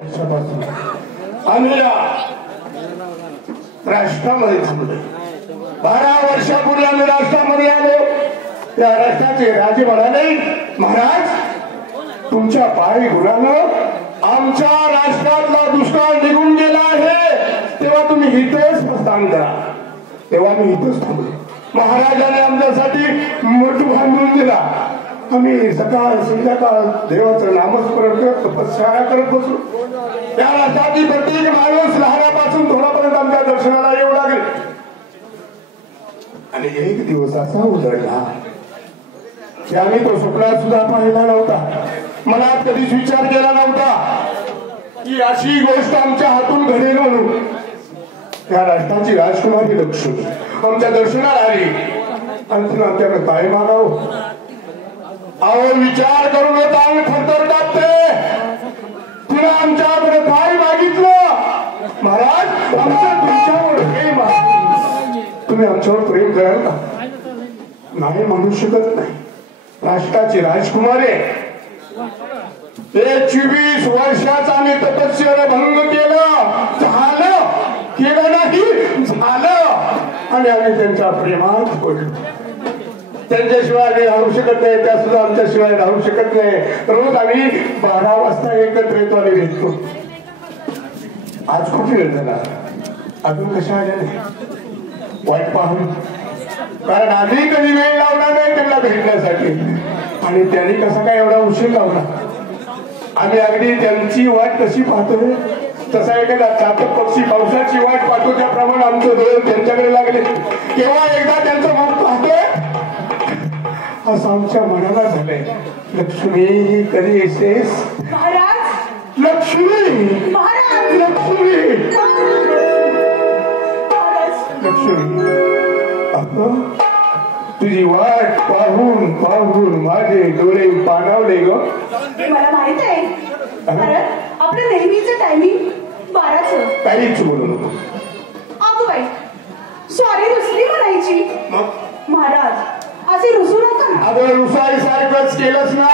आम्ही राष्ट्रामध्ये थांबलो. 12 वर्षापूर्वी आम्ही राष्ट्रामध्ये आलो. त्या राष्ट्राचे राजे म्हणाले, महाराज तुमच्या पायी गुणानं आमच्या राष्ट्रातला दुष्काळ निघून गेला आहे, तेव्हा तुम्ही इथेच प्रस्थान करा. तेव्हा मी इथेच थांबलो. महाराजांनी आमच्यासाठी मठ बांधून दिला. आम्ही सकाळ संध्याकाळ देवाचं नामस्मरण करत तपश्चर्या करत बसलो. त्या राष्ट्रातील प्रत्येक माणूस लहानापासून थोडापर्यंत आमच्या दर्शनाला येऊ लागेल. आणि एक दिवस असा उजळला की आम्ही तो स्वप्नात सुद्धा पाहिला नव्हता. मनात कधीच विचार केला नव्हता की अशी गोष्ट आमच्या हातून घडेल म्हणून. त्या राष्ट्राची राजकुमारी लक्ष्मी आमच्या दर्शनाला आली. आणि आमच्याकडे काय मागावं? अहो विचार करून अंग थरथर कापते. तिला आमच्याकडे काय मागितलं? महाराज आमचं तुमच्यावर प्रेम आहे, तुम्ही आमच्यावर प्रेम कराल का? नाही म्हणू शकत नाही. राष्ट्राची राजकुमारी 24 वर्षाचा आम्ही तपश्चर्या भंग केलं, झालं केलं नाही झालं. आणि आम्ही त्यांच्या प्रेमात पडलो. त्यांच्याशिवाय आम्ही राहू शकत नाही, त्या सुद्धा आमच्याशिवाय राहू शकत नाही. रोज आम्ही 12 वाजता एकत्र येतो आणि भेटतो. आज खूप वेळ झाला, अजून कशा आल्या नाही? वाईट पाहून, कारण आम्ही कधी वेळ लावला नाही त्यांना भेटण्यासाठी, आणि त्यांनी कसा काय एवढा उशीर लावला? आम्ही अगदी त्यांची वाट कशी पाहतोय तसा एखादा चातक पक्षी पावसाची वाट पाहतो त्याप्रमाणे आमचं डोळे त्यांच्याकडे लागले. केव्हा एकदा त्यांचं मुख पाहतोय असं आमच्या मनाला झालंय. लक्ष्मी कधी येतेस? लक्ष्मी महाराज, लक्ष्मी लक्ष्मी अगं तुझी वाट पाहून पाहून माझे डोळे पाणावले ग. मला माहित आहे आपलं नेहमीचं टायमिंग 12चं. काहीच बोलू नको. अगं बाई सॉरी रुसली म्हणायची. महाराज असे रुसू नका ना. अगं रुसाई सारखंच केलंस ना.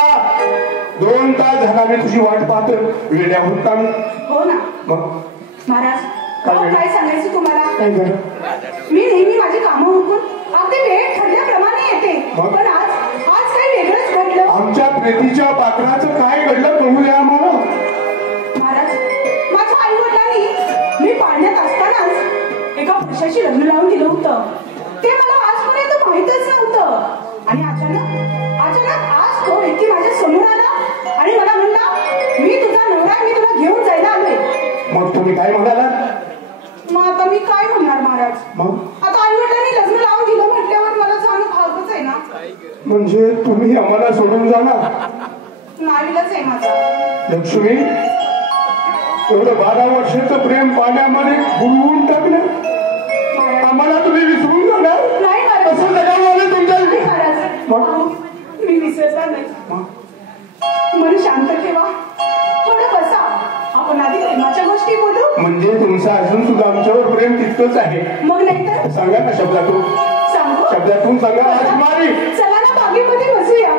2 तास झाला मी तुझी वाट पाहतो. वेड्या होता मी. हो ना. मग महाराज काय सांगायचं तुम्हाला? काय झालं? मी नेहमी माझी कामं उरकून अगदी वेळ ठरल्याप्रमाणे येते, पण आज काही वेगळंच घडलं. आमच्या प्रीतीच्या पाखराचं काय घडलं बघू द्या आम्हाला. महाराज माझ्या आई वडिलांनी मी पाळण्यात असतानाच एका पुरुषाशी लग्न लावून दिलं होतं. ते मला आजपर्यंत माहितच नव्हतं. आणि अचानक आज तो व्यक्ती माझ्या समोर आला आणि मला म्हणला, मी तुझा नवरा, मी तुला घेऊन जायला आलोय. मग तुम्ही काय म्हणाला? मग आता मी काय म्हणणार महाराज? मग आता आई वडिलांनी लग्न लावून दिलं म्हटल्यावर मला जाणं भागच आहे ना. म्हणजे तुम्ही आम्हाला सोडून जाणार? नावीलाच आहे माझा. लक्ष्मी एवढं 12 वर्षाचं प्रेम पाण्यामध्ये बुडवून टाकलं. आम्हाला तुम्ही विसरून जाणार? नाही महाराज, असं जगामध्ये तुमच्या मी विसरणार नाही. मन शांत ठेवा, थोडं बसा, आपण आधी प्रेमाच्या गोष्टी बोलू. म्हणजे तुमचं अजून सुद्धा आमच्यावर प्रेम तितकंच आहे? मग नाही तर सांगा ना शब्दातून. सांगू? शब्दातून सांगा राजकुमारी. चला ना बागेमध्ये बसूया.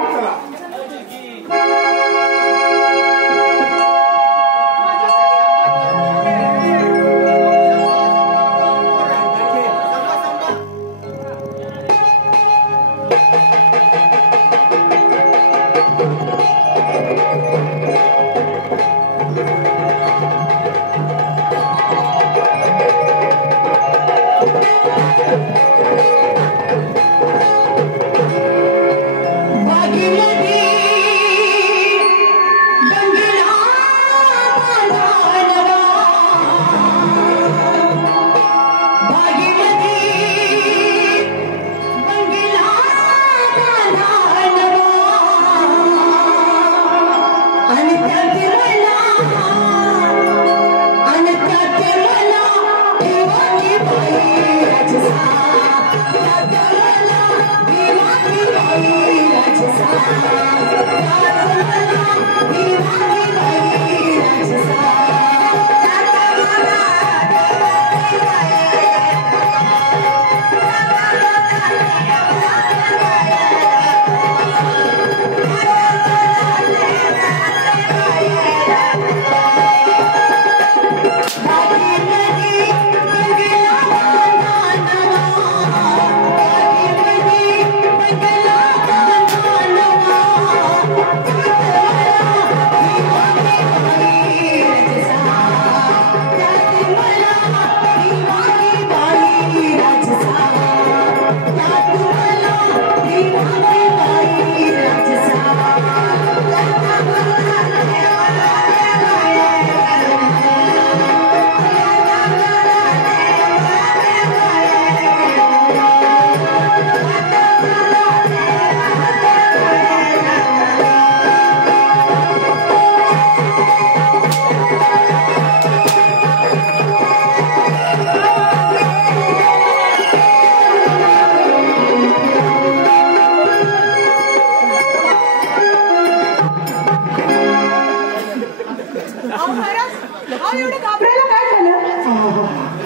अहो, एवढं घाबरायला काय झालं?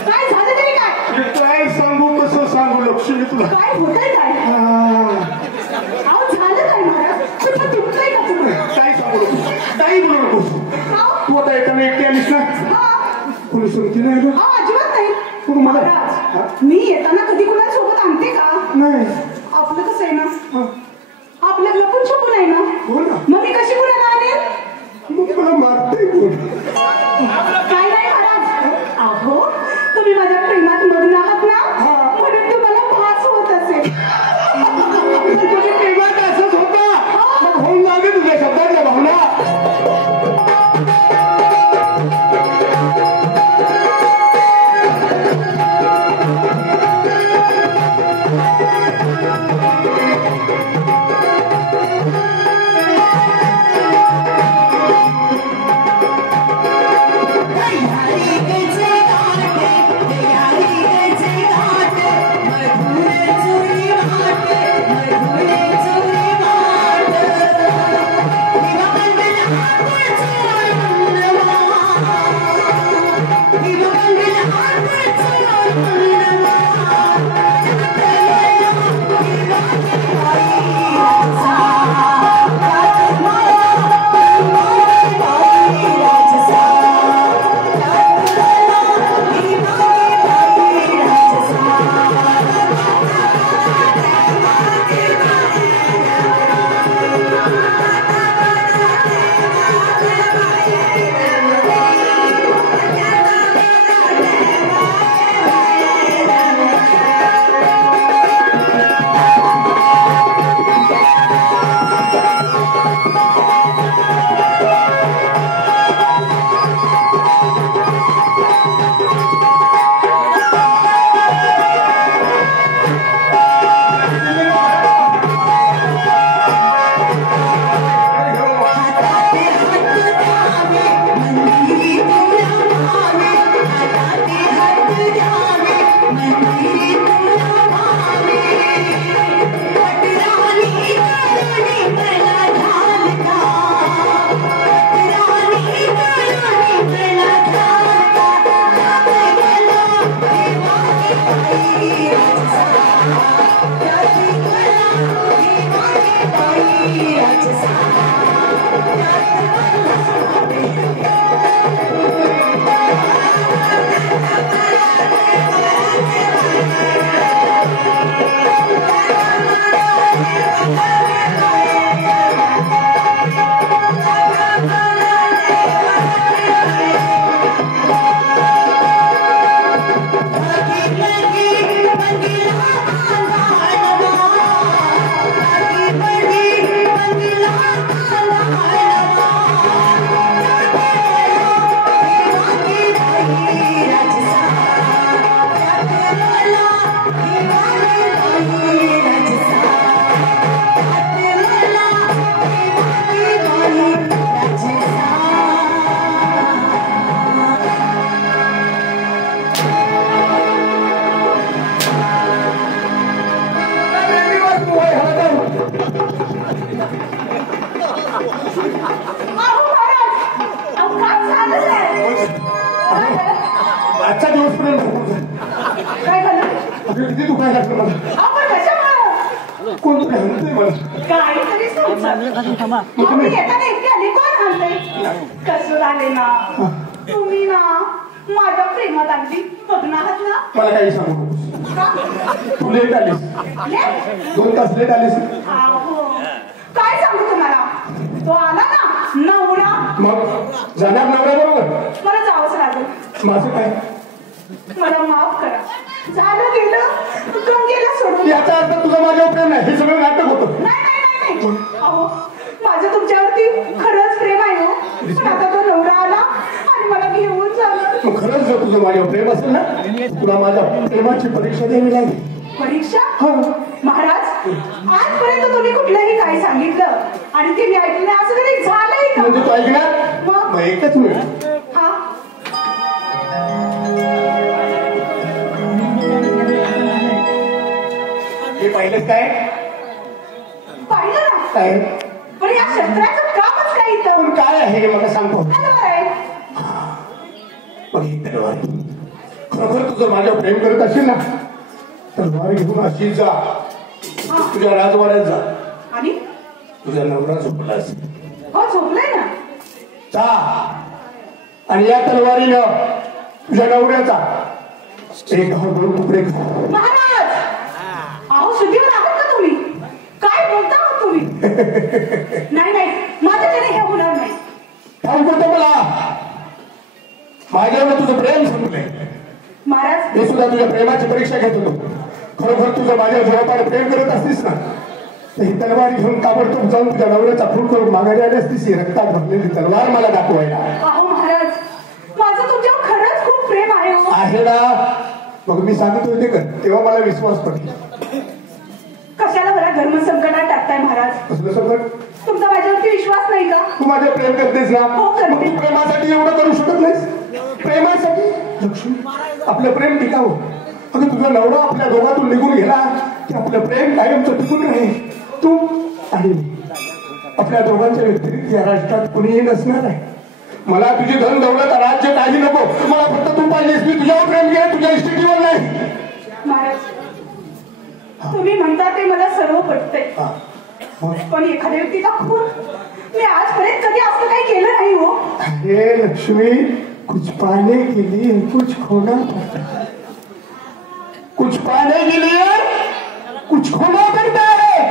काय झालं तरी काय? काय सांगू कसं सांगू लक्ष्मी तुला काय होतंय काय? अहो झालं काय महाराज? कुठं तुटतंय का तुम्ही? काय सांगू नको काही बोलू नकोस तू आता येताना एकटी आलीस ना कोणी सांगते नाही आलं अजिबात नाही. तू मला महाराज मी येताना कधी कुणासोबत आणते का? नाही आपलं कसं आहे ना आपलं लपून छपून आहे ना हो ना मग मी कशी कुणाला आणेल? मग मला मारते कोण काय नाही महाराज अहो तुम्ही माझ्या प्रेमात मग्न आहात ना म्हणून तुम्हाला भास होत असेल. तुझ्या प्रेमात असंच होता मग होऊन लागे तुझ्या शब्दातल्या भावना आजचा दिवस काय झालं? किती दुखायला लागलं मला आपण कशामुळे कोण काय म्हणतंय मला काहीतरी तुम्ही येताना इतके आले कोण आणलंय? कसं झाले ना तुम्ही ना माझ्या प्रेमात अगदी बघून आहात ना. मला काही सांगू नकोस तू लेट आलीस 2 तास लेट आलीस. काय सांगू तुम्हाला तो आला ना नवरा मग जाणार नवरा बरोबर मला जावंच लागेल. माझं काय मला माफ करा झालं गेलं गंगेला सोडून याचा अर्थ तुझा माझ्यावर प्रेम नाही हे सगळं नाटक होतं. नाही अहो माझं तुमच्यावरती खरंच प्रेम आहे हो पण आता तो नवरा आला आणि मला घेऊन झालं. तू खरंच जर तुझं माझ्यावर प्रेम असेल ना तुला माझ्या प्रेमाची परीक्षा द्यावी लागेल. परीक्षा? महाराज आजपर्यंत तुम्ही कुठलंही काय सांगितलं आणि ते मी ऐकलं नाही असं कधी झालंय का? म्हणजे तू ऐकणार मग एकच मिनिट. हा हे पाहिलं काय पाहिलं ना काय पण या शस्त्राचं कामच काय इथं पण काय आहे हे मला सांगतो. मग ही तलवार खरोखर तुझं माझ्यावर प्रेम करत असेल ना, तलवार घेऊन अशी जा तुझ्या राजवाड्यात जा आणि तुझा नवरा झोपला असेल. हो झोपलाय ना. जा आणि या तलवारीनं तुझ्या नवऱ्याचा एक दोन तुकडे कर. महाराज अहो शुद्धीवर आहात का तुम्ही? काय बोलता आहात तुम्ही? नाही नाही माझ्याकडे हे होणार नाही. ठाऊक होतं मला माझ्यावर तुझं प्रेम संपलंय. महाराज मी सुद्धा तुझ्या प्रेमाची परीक्षा घेत होतो. खरोखर तुझं माझ्या जीवापाड प्रेम करत असतीस ना, तर ही तलवार घेऊन ताबडतोब जाऊन तुझ्या नवऱ्याचा खून करून माघारी आली असतीस. ही रक्तात भरलेली तलवार मला दाखवायला. अहो महाराज माझं तुमच्यावर खरंच खूप प्रेम आहे हो. आहे ना, मग मी सांगत होते कर तेव्हा मला विश्वास पडला. कशाला मला धर्म संकटात टाकताय महाराज? कसलं संकट? तुमचा माझ्यावरती विश्वास नाही का? तू माझ्या प्रेम करतेस ना, हो, करते. मग तू प्रेमासाठी एवढं करू शकत नाहीस? प्रेमासाठी लक्ष्मी आपलं प्रेम टिकावं. अगं तुझा नवरा आपल्या दोघातून निघून गेला की आपलं प्रेम कायमचं टिकून राहील. तू आणि आपल्या दोघांच्या व्यतिरिक्त या राष्ट्रात कुणीही नसणार आहे. मला तुझी धन दौलत राज्य काही नको, मला फक्त तू पाहिजेस. मी तुझ्यावर प्रेम केलं, तुझ्या इष्टिकीवर नाही. महाराज तुम्ही म्हणता ते मला सर्व पटतंय, पण एखाद्या व्यक्तीचा खून मी आजपर्यंत कधी असं काही केलं नाही हो. अरे लक्ष्मी, कुछ पाने के लिए कुछ खोना पड़ता है. कुछ पाने के लिए कुछ खोना पड़ता है.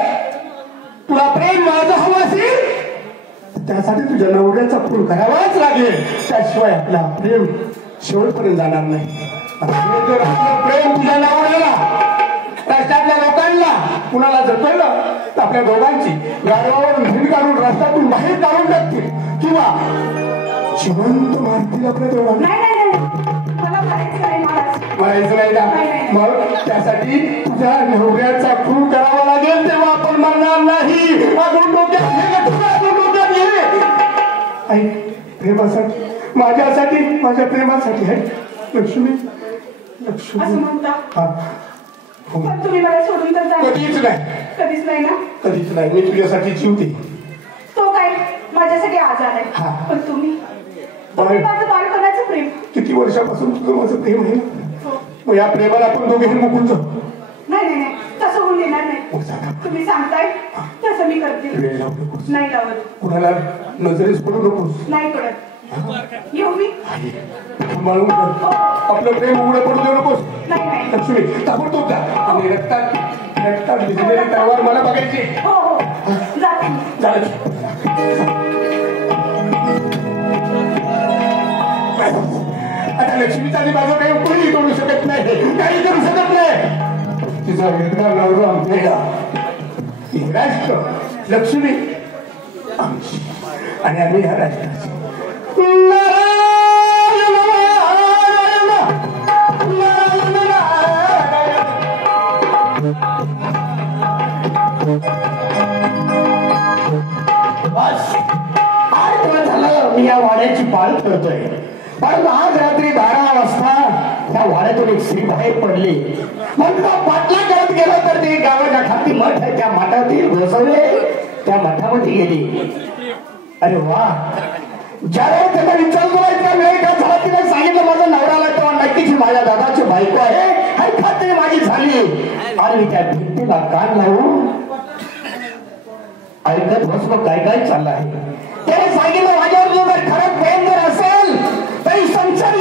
तुला प्रेम माझं हवं असेल त्यासाठी तुझ्या नवऱ्याचा खून करावाच लागेल. त्याशिवाय आपला प्रेम शेवटपर्यंत जाणार नाही. जर आपलं प्रेम तुझ्या नवऱ्याला राष्ट्रातल्या लोकांना कुणाला जर कळलं तर आपल्या दोघांची गाडीवर भीड काढून रस्त्यातून बाहेर काढून टाकतील किंवा जिवंत मारतील आपल्या दोघांना. नाही नाही नाही मला मारायचं नाही महाराज. मारायचं नाही ना, मग त्यासाठी तुझ्या नवऱ्याचा खून करावा लागेल. तेव्हा आपण मरणार नाही. अजून डोक्यात गेले ऐक, प्रेमासाठी माझ्यासाठी माझ्या प्रेमासाठी आहे लक्ष्मी. असं लक्ष्मी म्हणता हा पण तुम्ही मला सोडून तर जाणार कधीच नाही, कधीच नाही ना. कधीच नाही. मी तुझ्यासाठी जीव दे. तो काय माझ्यासाठी आजार आहे, हा. पण तुम्ही माझं बाळपणाचं प्रेम. किती वर्षापासून तुझं माझं प्रेम आहे. हो. मग या प्रेमाला आपण दोघेही मुकून जाऊ. नाही नाही नाही तसं होऊन देणार नाही. मग सांगा. तुम्ही सांगताय तसं मी करते. वेळ लावू नकोस, नाही लावत, कुणाला नजरेस पडू नकोस. नाही पडत. येऊ मी. सांभाळून कर. आपलं प्रेम उघडं पडू देऊ नकोस. नाही नाही लक्ष्मी ताबडतोब जा. आणि रक्तात भिजलेली तलवार मला बघायची. हो हो जाते मी. झालं. आता लक्ष्मीचा आणि माझं प्रेम कोणी करू शकत नाही, काही करू शकत नाही. तिचा वेदना नवरा आमच्या ही राष्ट्र लक्ष्मी आमची आणि आम्ही ह्या राष्ट्राची. मी या वाड्याची पाल करतोय, पण आज रात्री 12 वाजता त्या वाड्यातून एक स्त्री बाहेर पडली. मग पाटला करत गेला तर ते गावाच्या खाती मठ आहे त्या मठातील घोसवले त्या मठामध्ये गेली. अरे वा, ज्यावेळेस त्याचा विचार करायचा वेळ का झाला तिला सांगितलं माझा नवराला तेव्हा नक्कीच माझ्या दादाची बायको आहे आणि खात्री माझी झाली. आणि त्या भिंतीला कान लावून ऐकत बसलो काय काय चाललं आहे. त्याने सांगितलं माझ्यावर जर खरंच प्रेम जर असेल तरी संचार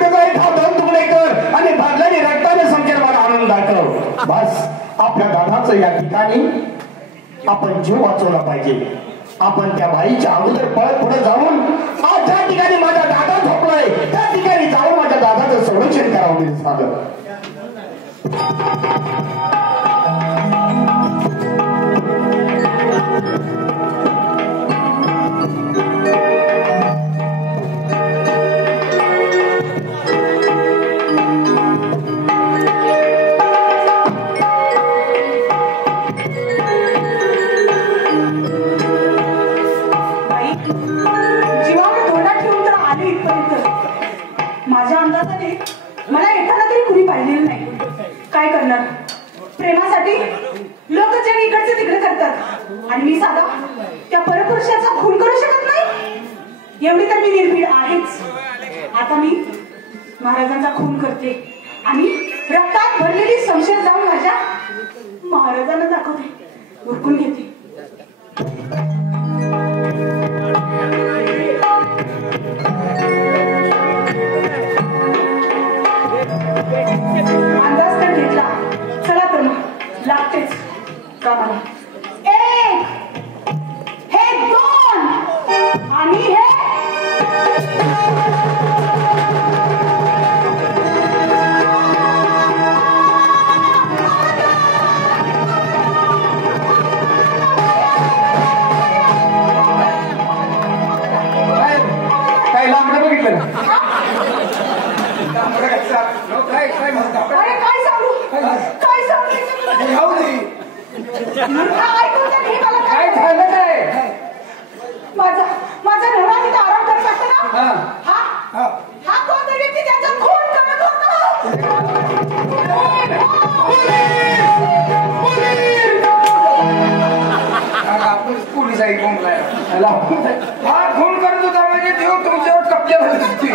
त्याचा एक हात दोन तुकडे कर आणि भरलेली रक्ताने संचार मला आनंद दाखव. बस आपल्या दादाचं या ठिकाणी आपण जीव वाचवला पाहिजे. आपण त्या बाईच्या अगोदर पळत पुढे जाऊन आज ज्या ठिकाणी माझा दादा झोपलाय त्या ठिकाणी जाऊन माझ्या दादाचं संरक्षण करावं. मी सांगत माझ्या अंदाजाने मला एखादा तरी कुणी पाहिलेलं नाही. काय करणार, प्रेमासाठी लोक जग इकडचे तिकडे करतात आणि मी साधा त्या परपुरुषाचा खून करू शकत नाही. एवढी तर मी निर्भीड आहेच. आता मी महाराजांचा खून करते आणि रक्तात भरलेली संशय जाऊन माझ्या महाराजांना दाखवते, उरकून घेते. अंदाज तर घेतला. चला तर मग लागतेच कामाला. एक, हे दोन आणि हे काय लांबडं बघितलं अरे काय सांगू काय सांगू काय झालं काय? माझा नवरा तिथे आराम करत असताना हा कोणता व्यक्ती त्याचा खून करत आपण पोलीस आहे हा खून करत होता म्हणजे देव तुमच्यावर कब्जा झाली.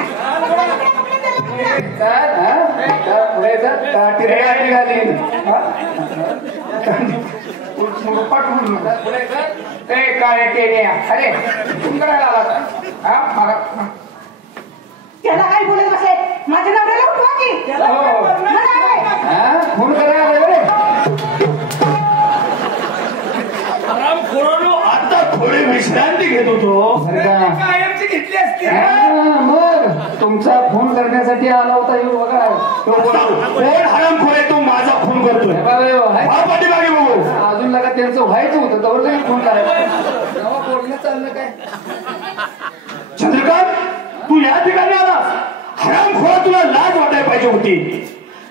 अरे खून करायला आला त्याला काही बोलत बसले. माझ्या नवऱ्याला उठवा की खून करायला आता थोडी विश्रांती घेत होतो. कायमची घेतली असते. मग तुमचा खून करण्यासाठी आला होता बघा. कोण हरामखोर आहे तो माझा खून करतोय. पाठीमागे बघू. अजून लगा त्यांचं व्हायचं होतं तर खून करायचं. बोलणं चाललं काय? चंद्रकांत तू या ठिकाणी आलास. हरामखोर तुला लाज वाटायला पाहिजे होती.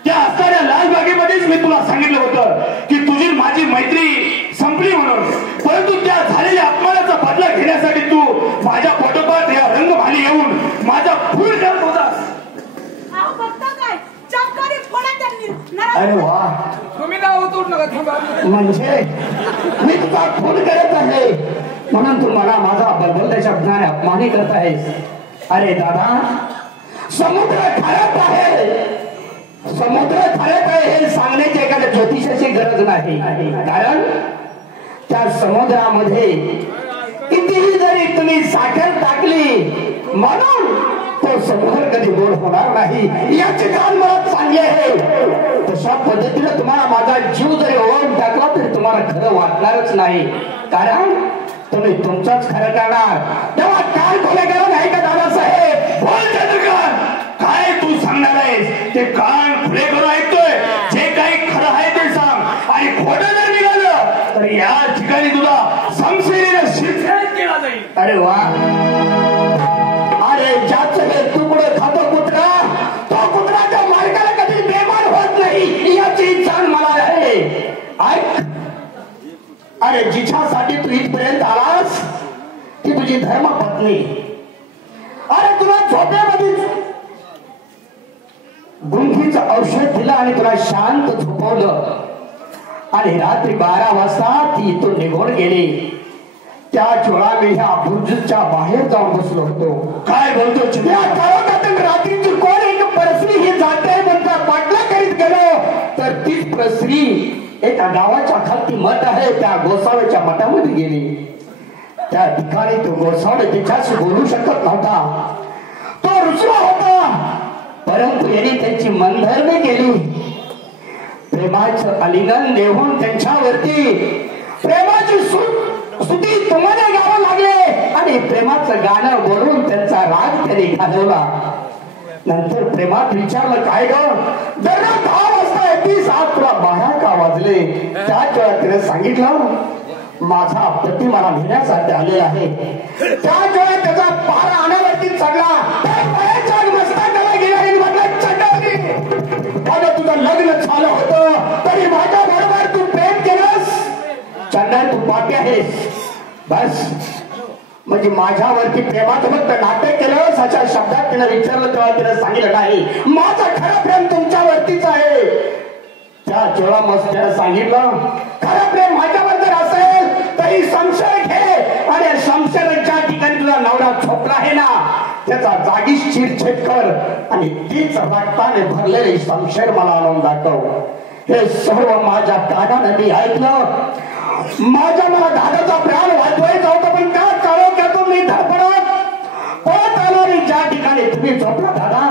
त्या असणाऱ्या लालबागेमध्येच मी तुला सांगितलं होतं की तुझी माझी मैत्री संपली म्हणून. परंतु त्या झालेल्या अपमानाचा बदला घेण्यासाठी तू माझ्या पोटोपात या रंगभाली येऊन माझा खून करत होतास. अरे वा तुम्ही नाव तोड नका. म्हणजे मी तुझा खून करत आहे म्हणून तू मला माझा बलबलत्या शब्दाने अपमानी करत आहेस. अरे दादा समुद्र खरत आहे. समुद्र खरत आहे हे सांगण्याची एखाद्या ज्योतिषाची गरज नाही. कारण त्या समुद्रामध्ये कितीही जरी तुम्ही साखर टाकली म्हणून तो समुद्र कधी गोड होणार नाही याचे कारण मला चांगले आहे. तशा पद्धतीने तुम्हाला माझा जीव जरी ओळून टाकला तरी तुम्हाला खरं वाटणारच नाही. कारण तुम्ही तुमचाच खरं करणार. तेव्हा काय खोले करा नाही का दादासाहेब? बोल चंद्रकांत काय तू सांगणार आहेस ते कान खुले करून ऐकतोय. जे काही खरं आहे ते सांग आणि खोटं जर निघालं तर या ठिकाणी तुला संशयीने शिक्षण केला जाईल. अरे वा. अरे ज्याचं हे तुकडं खातो कुत्रा तो कुत्र्याच्या मालकाला कधी बेमान होत नाही याची जाण मला आहे. ऐक अरे जिच्यासाठी तू इथपर्यंत आलास ती तुझी धर्मपत्नी. अरे तुला झोपेमध्येच गुंगीचं औषध दिलं आणि तुला शांत झोपवलं आणि रात्री 12 वाजता ती इथून निघून गेली. त्या वेळा मी ह्या बुर्जच्या बाहेर जाऊन बसलो होतो. काय बोलतो रात्रीची कोण एक परसरी ही जाते म्हणता पाटला करीत गेलो तर तीच परसरी एका गावाच्या खालती मठ आहे त्या गोसाव्याच्या मठामध्ये गेली. त्या ठिकाणी तो गोसावडे तिच्याशी बोलू शकत नव्हता. तो रुसवा होता परंतु यांनी त्यांची मनधरणी केली. प्रेमाचं आलिंगन देऊन त्यांच्यावरती प्रेमाची स्तुती तुम्हाला गावं लागले आणि प्रेमाचं गाणं बोलून त्यांचा राग त्यांनी घालवला. नंतर प्रेमात विचारलं काय ग दररोज 10 वाजता येतीस आज तुला 12 का वाजले? त्याच वेळा तिने सांगितलं माझा पती मला घेण्यासाठी आलेला आहे. त्याच वेळा त्याचा पारा आण्यावरती चढला मस्ताकाला गेला आणि म्हटलं चटवली अगं तुझं लग्न झालं होतं तरी माझ्या बरोबर तू प्रेम केलंस. चंदन तू पापी आहेस. बस म्हणजे माझ्यावरती प्रेमात फक्त नाटक केलं अशा शब्दात तिनं विचारलं तेव्हा तिनं सांगितलं नाही माझं खरं प्रेम तुमच्यावरतीच आहे. त्या जेव्हा मस्त त्यानं सांगितलं खरं प्रेम माझ्यावर जर असेल तरी संशय घे आणि संशयाच्या ठिकाणी तुझा नवरा झोपला आहे ना त्याचा जागीच चिरछेद कर आणि तीच रक्ताने भरलेली शमशेर मला आणून दाखव. हे सर्व माझ्या कानाने मी ऐकलं. माझ्या मला दादाचा प्राण वाचवायचा होता, पण त्या काळोख्यातून मी धडपडत पळत आलो आणि ज्या ठिकाणी तुम्ही झोपला दादा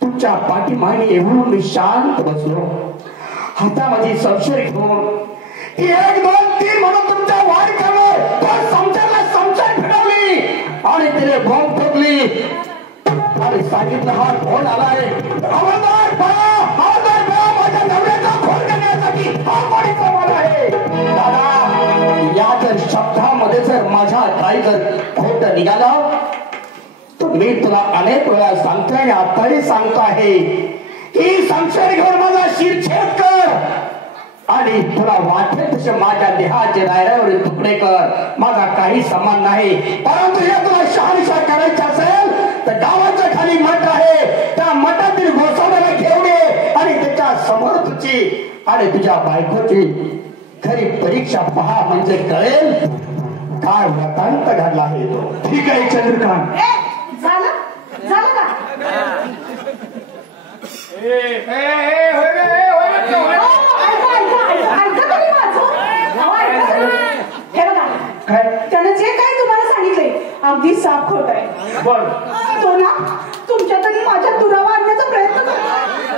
तुमच्या पाठीमागे येऊन मी शांत बसलो. हातामध्ये शमशेर घेऊन 1 2 3 म्हणून तुमच्या वार केलं. शमशेरला शमशेर फिरवली आणि तिने बॉम्ब ठोकली आणि सांगितलं हा फोन आलाय. हवालदार माझ्या नवऱ्याचा फोन करण्यासाठी हा कोणी सवाल आहे. दादा या जर शब्दामध्ये जर माझ्या काही जर खोट निघालं तर मी तुला अनेक वेळा सांगतोय आणि आताही सांगतो आहे की शमशेर घेऊन माझा शिरछेद कर आणि तुला वाटेल तसे माझ्या देहाचे दायऱ्यावर तुकडे कर. माझा काही समान नाही, परंतु हे तुला शहानिशा करायचं असेल तर गावाच्या खाली मठ आहे, त्या मठातील गोसाव्याला घेऊन ये आणि त्याच्या समोर तुझी आणि तुझ्या बायकोची खरी परीक्षा पहा, म्हणजे कळेल काय वृत्तांत घडला आहे तो. ठीक आहे चंद्रकांत. झालं का? त्यानं जे काही तुम्हाला सांगितलंय अगदी साफ खोट आहे. तो ना तुमच्या तरी माझ्या दुरावा आणण्याचा प्रयत्न करतो.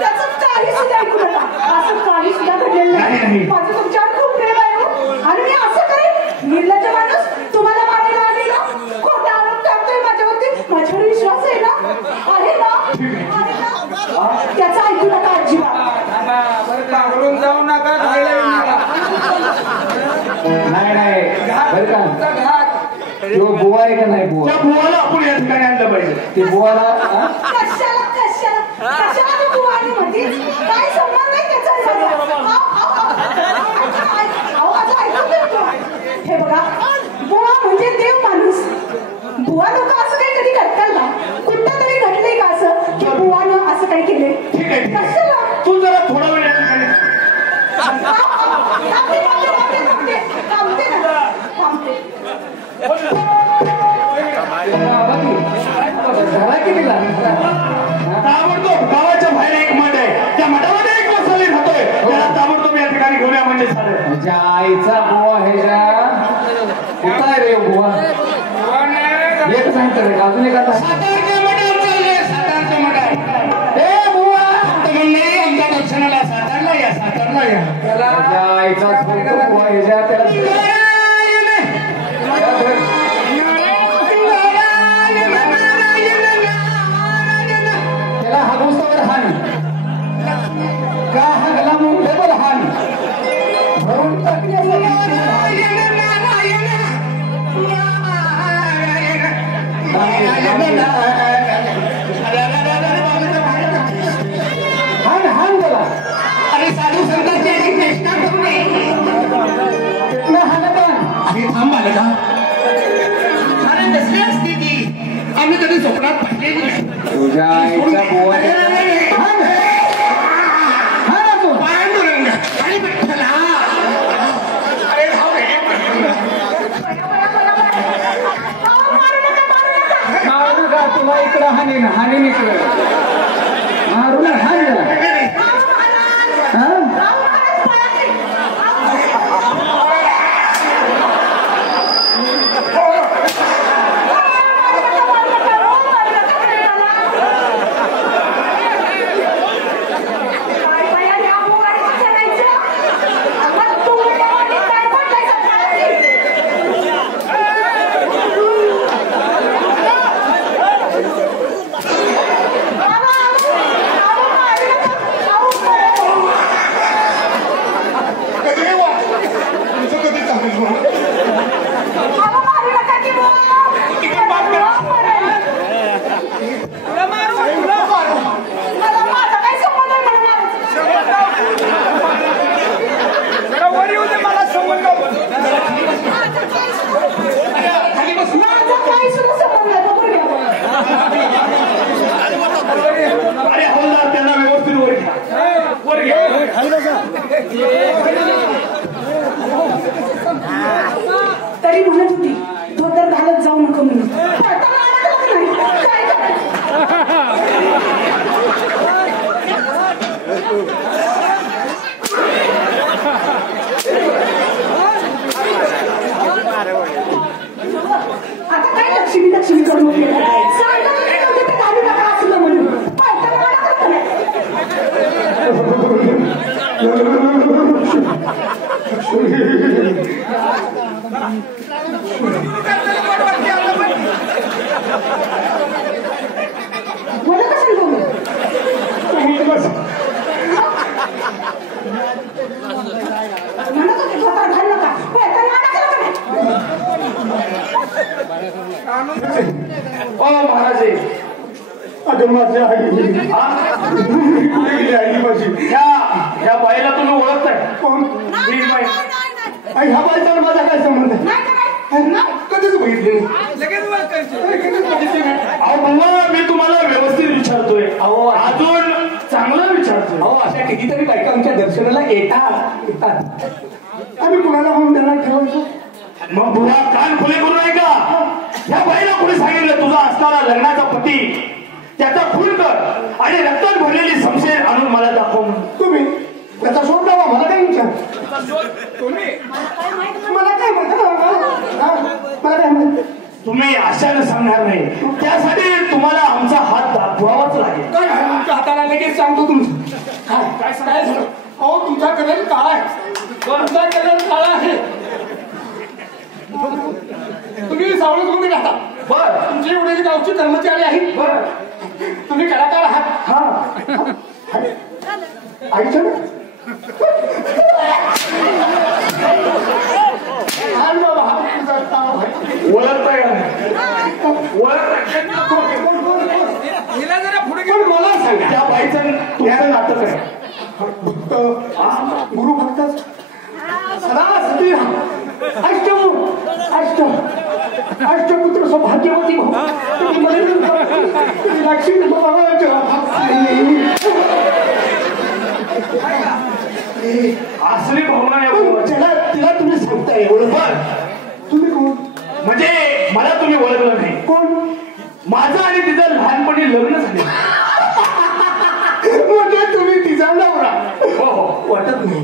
त्याचं काही सुद्धा ऐकू नका. असं काही सुद्धा घडलेलं नाही. माझं तुमच्यावर खूप प्रेम आहे आणि मी असं करेन. निर्लज्ज माणूस तुम्हाला मारायला आलेला खोटा आरोप टाकतोय माझ्यावरती. माझ्यावर विश्वास आहे ना? आहे ना? त्याचा ऐकू नका अजिबात. जाऊ नका. नाही बरं का बुवा आहे का नाही बुवा? त्या बुवाला आपण या ठिकाणी आणलं पाहिजे. ते बुवाला कशाला बुवा आणि म्हणते काय संबंध नाही त्याचा. हे बघा बुवा म्हणजे देव माणूस. बुवा लोक असं काही कधी करतात का? कुठं तरी घडलंय का असं की बुवानं असं काही केलंय? ठीक आहे कशाला तू जरा थोडा वेळ या ठिकाणी ताबडतोब गावाच्या बाहेर एक मठ आहे, त्या मठामध्ये एक वसुली राहतोय. त्याला ताबडतोब या ठिकाणी घेऊया म्हणजे झालं. आईचा बुवा हे कुठं रे बुवा? एक सांगतो रे अजून एक आता सातारच्या मठावर चाललंय. सातारच्या मठ आहे. ए बुवा म्हणणे आमच्या दर्शनाला सातारला या, सातारला या. आईचा बुवा हे त्याला हागुस्तावर हान का हागला मग डबल हान भरून हान हान बोला. अरे साधू संतांची अशी चेष्टा करू नये. कितना हान पण आम्ही थांब आलं का? अरे नसली असती ती आम्ही कधी स्वप्नात पाहिलेली नाही. तुझ्या आईचा बुवा तुला इकडं हानी निघलं मारू ना हान पैशाची वितरणूक केली. सांगितलं होतं ते गाडी नका असलं म्हणून. पैसा मला करत नाही. मला कसं बोलू? म्हणत होते स्वतः घाल नका. पैसा मला करत नाही. ओ महाराज अगं माझी आई माझी ह्या बाईला तुम्ही ओळखताय? कोण? ही बाई. आई ह्या बाईचा माझा काय संबंध आहे? नाही का नाही? कधीच बघितली अहो बाबा मी तुम्हाला व्यवस्थित विचारतोय. अहो अजून चांगलं विचारतोय. अहो अशा कितीतरी बायका आमच्या दर्शनाला येतात. आम्ही कुणाला म्हणून त्यांना ठेवायचो? मग बुवा कान खुले करू नये का? ह्या बाईला कोणी सांगितलं तुझा असणारा लग्नाचा पती त्याचा खून कर आणि रक्तात भरलेली शमशेर आणून मला दाखव. तुम्ही त्याचा शोध लावा. मला काय विचार? मला काय म्हणत? तुम्ही आशाने सांगणार नाही. त्यासाठी तुम्हाला आमचा हात दाखवावाच लागेल. काय आहे तुमच्या हाताला? लगेच सांगतो तुमचं. काय झालं? अहो तुमचा कलर काळा आहे. तुमचा कलर काळा आहे. तुम्ही सावळत मध्ये राहता. बर तुमची एवढी गावची कर्मचारी आहेत. बर तुम्ही कलाकार आहात. हा आईच्या ओळखताय पण मला सांगा त्या बाईचं तुमचं नातं काय? भक्त गुरु भक्त सदा सती अष्टपुत्र सौभाग्यवती लक्ष्मी असली भावना तिला तुम्ही सांगताय ओळखर. तुम्ही कोण? म्हणजे मला तुम्ही ओळखलं नाही. कोण? माझं आणि तिचं लहानपणी लग्न झाले. म्हणजे तुम्ही तिचा नवरा? हो हो वाटत नाही.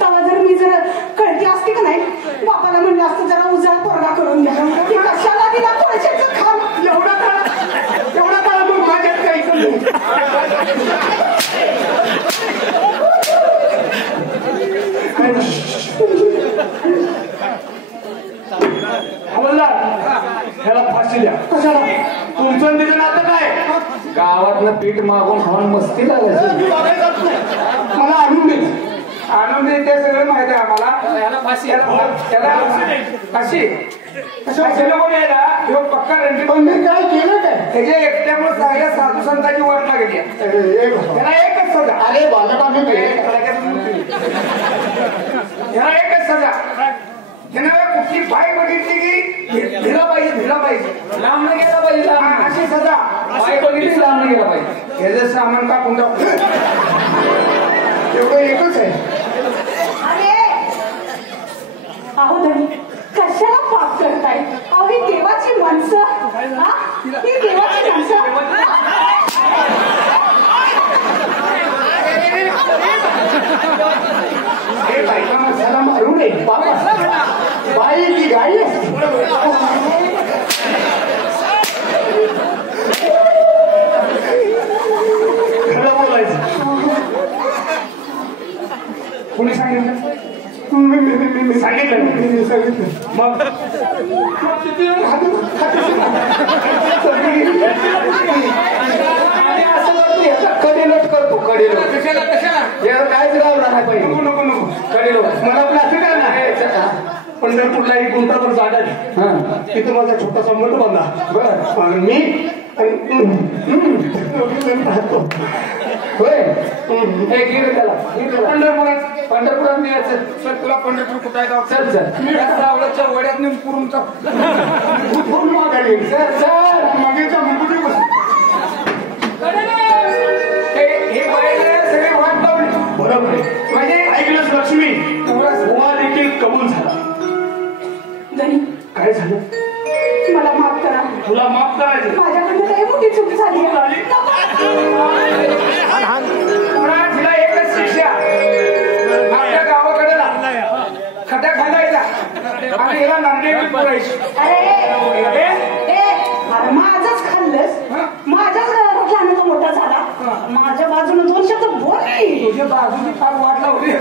तेव्हा जर मी जर कळती असते का नाही बापाला म्हणलं असतं जरा उजाड पोरगा करून द्या. ती कशाला दिला पैशाचं खाम. एवढा काळ मग माझ्यात काही ह्याला फाशी द्या. कशाला? तुमचं तिचं नातं काय? गावातलं पीठ मागून खाऊन मस्ती लागायची. मला आणून दे. आनंद ते सगळं माहिती आहे आम्हाला. याला फाशी फाशी कशाला कोण यायला ह्यो पक्का रणजित. पण मी काय केलं काय? त्याच्या एकट्यामुळे सगळ्या साधू संतांची वाट लागली. त्याला एकच सजा. अरे बालका मी ह्याला एकच सजा. ह्यानं कुठली बाई बघितली की भिला पाहिजे लांब गेला पाहिजे. अशी सजा. बाई बघितली लांब गेला पाहिजे. ह्याचं सामान कापून टाकू. एवढं एकच आहे. अरे अहो धनी कशाला पाप करताय? अहो ही देवाची माणसं. हा? ही देवाची माणसं. हे बायका माणसाला मारू नये. बाई की गाई असते. खरं बोलायचं. कोणी सांगितलं? सांगितलं मग कडेलोट करतो. कडेलोट कशाला कायच गावला नाही पाहिजे. नको कडेलोट मला आपलं असं काय ना पंढरपूरला एक गुंताभर जागा आहे. तिथं माझा छोटासा मठ बांधा. बरं मी राहतो. होय हे गिर त्याला पंढरपुरात मिळायचं. सर तुला पंढरपूर कुठं आहे? चल चल मी रावळाच्या वड्यात नेऊन पुरून मागेच्या मुकुटी हे बाईला सगळे वाट लावली. बरोबर आहे. म्हणजे ऐकलंच लक्ष्मी बुवा देखील कबूल झाला. धनी काय झालं? मला माफ करा. तुला माफ करायचं? माझ्याकडनं काही मोठी चूक झाली. तिला एकच शिक्षा. आपल्या गावाकडे खड्डा घालायचा आणि हिला नांदेड पुरायची. अरे अरे माझंच खाल्लंस, माझ्याच घरात लहानाचा मोठा झाला, माझ्या बाजूने 2 शब्द बोल की. तुझ्या बाजूची फार वाट लावली.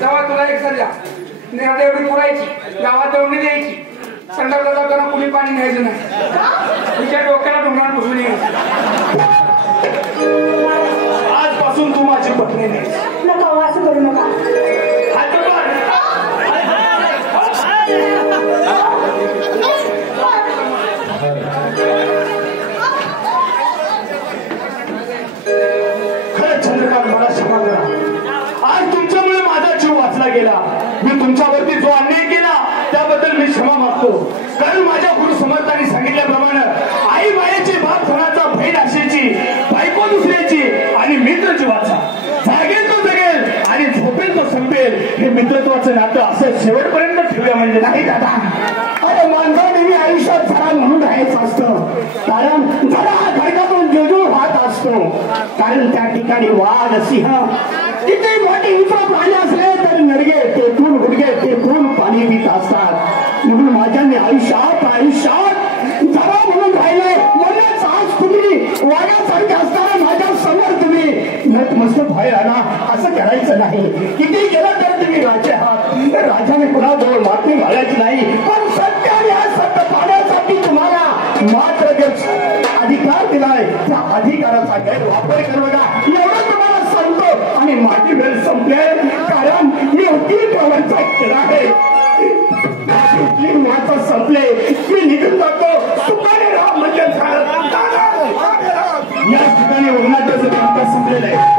तेव्हा तुला एक सल्ला, निर्णय एवढी पुरायची, गावात एवढी द्यायची, संडासला जाताना कुणी पाणी न्यायचं नाही, तुझ्या डोक्याला डोंगरात बसून यायचं. आजपासून तू माझी पत्नी नाही. नका हो, असं करू नका. हात पकड. खरंच चंद्रकांत, मला क्षमा करा. आज तुमच्यामुळे माझा जीव वाचला गेला. मी तुमच्यावरती जो अन्याय केला त्याबद्दल मी क्षमा मागतो. कारण माझ्या गुरु समर्थांनी सांगितल्याप्रमाणे आई मायेची, बाप धनाचा, बहीण आशेची, बायको दुसऱ्याची आणि मित्र जीवाचा. जागेल तो जगेल आणि झोपेल तो संपेल. हे मित्रत्वाचं नातं असं शेवटपर्यंत ठेवूया म्हणजे नाही दादा. अरे माणसा नेहमी आयुष्यात झरा म्हणून राहायचं असतं. कारण झरा हा खडकातून जोजूळ वाहत असतो. कारण त्या ठिकाणी वाघ, सिंह, किती मोठी इतर प्राणी असले तरी नडगे तेथून गुडगे तेथून पाणी पित असतात. म्हणून माझ्याने आयुष्यात झरा म्हणून राहिले. म्हणूनच आज तुम्ही वाघासारखे असताना माझ्या समोर तुम्ही नतमस्तक व्हायला ना, असं करायचं नाही. किती केलं तर तुम्ही राजे आहात. राजाने कुणाजवळ माफी मागायची नाही. पण सत्य आणि असत्य पाहण्यासाठी तुम्हाला मात्र अधिकार दिलाय, त्या अधिकाराचा गैरवापर करू नका, एवढं तुम्हाला सांगतो. आणि माझी वेळ संपले, कारण मी वकील पवारचा केला आहे. संपले, मी निघून जातो. सुखाने राहा म्हणजे या ठिकाणी रुग्णाचं संपलेलं आहे.